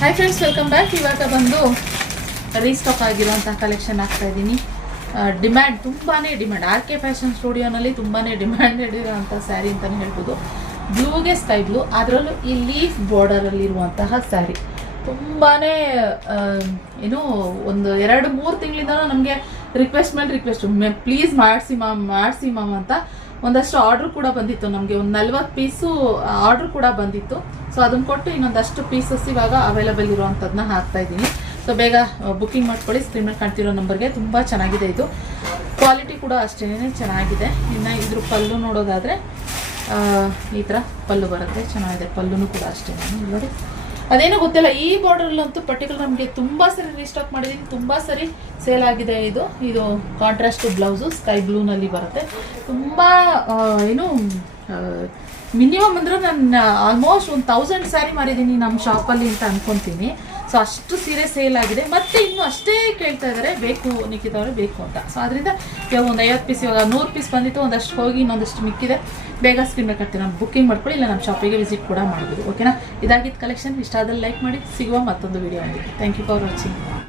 Hi friends, welcome back. ಇವಾಗ ಬಂದು restock ಆಗಿರುವಂತಹ ಕಲೆಕ್ಷನ್ ಆಗ್ತಾ ಇದ್ದೀನಿ. ಡಿಮ್ಯಾಂಡ್ ತುಂಬಾ ಡಿಮ್ಯಾಂಡ್, RK ಫ್ಯಾಷನ್ ಸ್ಟುಡಿಯೋನಲ್ಲಿ ತುಂಬಾ ಡಿಮ್ಯಾಂಡೆಡ್ ಇರುವಂಥ ಸ್ಯಾರಿ ಅಂತಲೇ ಹೇಳ್ಬೋದು. ಬ್ಲೂಗೆ ಸ್ಕೈ ಬ್ಲೂ, ಅದರಲ್ಲೂ ಈ ಲೀಫ್ ಬಾರ್ಡರಲ್ಲಿರುವಂತಹ ಸ್ಯಾರಿ ತುಂಬಾ ಏನು ಒಂದು 2-3 ತಿಂಗಳಿಂದ ನಮಗೆ ರಿಕ್ವೆಸ್ಟ್ ಮೇಲೆ ರಿಕ್ವೆಸ್ಟ್, ಪ್ಲೀಸ್ ಮಾಡಿಸಿ ಮ್ಯಾಮ್ ಅಂತ ಒಂದಷ್ಟು ಆರ್ಡ್ರ್ ಕೂಡ ಬಂದಿತ್ತು. ನಮಗೆ ಒಂದು 40 ಪೀಸು ಆರ್ಡ್ರ್ ಕೂಡ ಬಂದಿತ್ತು. ಸೊ ಅದನ್ನು ಕೊಟ್ಟು ಇನ್ನೊಂದಷ್ಟು ಪೀಸಸ್ ಇವಾಗ ಅವೈಲಬಲ್ ಇರುವಂಥದ್ದನ್ನ ಹಾಕ್ತಾ ಇದ್ದೀನಿ. ಸೊ ಬೇಗ ಬುಕ್ಕಿಂಗ್ ಮಾಡ್ಕೊಳ್ಳಿ. ಸ್ಕ್ರೀನ್ ಮೇಲೆ ಕಾಣ್ತಿರೋ ನಂಬರ್ಗೆ. ತುಂಬ ಚೆನ್ನಾಗಿದೆ ಇದು, ಕ್ವಾಲಿಟಿ ಕೂಡ ಅಷ್ಟೇ ಚೆನ್ನಾಗಿದೆ. ಇನ್ನು ಇದ್ರ ಪಲ್ಲು ನೋಡೋದಾದರೆ ಈ ಥರ ಪಲ್ಲು ಬರುತ್ತೆ, ಚೆನ್ನಾಗಿದೆ. ಪಲ್ಲುನೂ ಕೂಡ ಅಷ್ಟೇ. ನೋಡಿ ಅದೇನೋ ಗೊತ್ತಿಲ್ಲ, ಈ ಬಾರ್ಡರಲ್ಲಂತೂ ಪರ್ಟಿಕ್ಯುಲರ್ ನಮಗೆ ತುಂಬ ಸರಿ ರೀಸ್ಟಾಕ್ ಮಾಡಿದ್ದೀನಿ, ತುಂಬ ಸರಿ ಸೇಲ್ ಆಗಿದೆ. ಇದು ಕಾಂಟ್ರಾಸ್ಟ್ ಬ್ಲೌಸು ಸ್ಕೈ ಬ್ಲೂನಲ್ಲಿ ಬರುತ್ತೆ. ತುಂಬ ಏನು ಮಿನಿಮಮ್ ಅಂದರೆ ನಾನು ಆಲ್ಮೋಸ್ಟ್ 1000 ಸ್ಯಾರಿ ಮಾರಿದ್ದೀನಿ ನಮ್ಮ ಶಾಪಲ್ಲಿ ಅಂತ ಅಂದ್ಕೊತೀನಿ. ಸೊ ಅಷ್ಟು ಸೀರೆ ಸೇಲ್ ಆಗಿದೆ. ಮತ್ತು ಇನ್ನೂ ಅಷ್ಟೇ ಕೇಳ್ತಾ ಇದ್ದಾರೆ, ಬೇಕು ನಿಖಿತಾ ಅವರೇ ಬೇಕು ಅಂತ. ಸೊ ಅದರಿಂದ ಇವಾಗ ಒಂದು 50 ಪೀಸ್, ಇವಾಗ 100 ಪೀಸ್ ಬಂದಿತ್ತು. ಒಂದಷ್ಟು ಹೋಗಿ ಇನ್ನೊಂದಷ್ಟು ಮಿಕ್ಕಿದೆ. ಬೇಗ ಸ್ಕ್ರೀನ್ ಬೇಕಾಗ್ತೀನಿ, ನಾನು ಬುಕ್ಕಿಂಗ್ ಮಾಡ್ಕೊಳ್ಳಿ, ಇಲ್ಲ ನಮ್ಮ ಶಾಪಿಗೆ ವಿಸಿಟ್ ಕೂಡ ಮಾಡ್ಬೋದು. ಓಕೆನಾ? ಇದಾಗಿದ್ದು ಕಲೆಕ್ಷನ್. ಇಷ್ಟ ಆದಲ್ಲಿ ಲೈಕ್ ಮಾಡಿ. ಸಿಗುವ ಮತ್ತೊಂದು ವಿಡಿಯೋ ಆಗಿದೆ. Thank you for watching.